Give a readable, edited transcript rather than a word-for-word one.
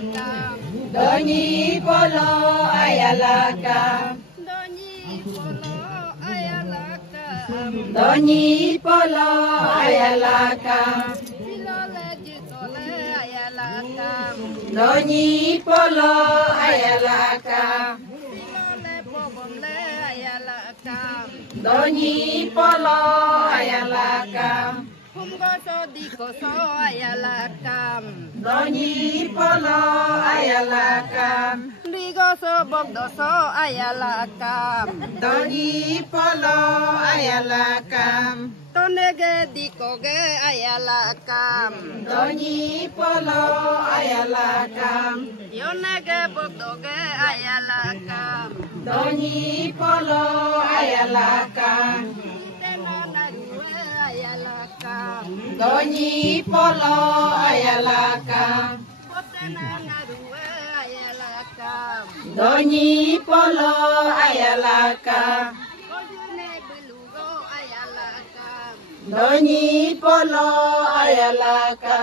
Donyi polo ayalaka. Donyi polo ayalaka. Donyi polo ayalaka. Donyi polo ayalaka. Donyi polo ayalaka. Ligoso bogdoso ayalaka. Donyi polo ayalaka. Tonege dikoge ayalaka. Donyi polo ayalaka. Yonege bogdoge ayalaka. Donyi polo ayalaka. Tenanague ayalaka. Donyi polo ayalaka. Tenanague ayalaka. Donyi polo ayalaka. Kojune belugo ayalaka. Donyi polo ayalaka.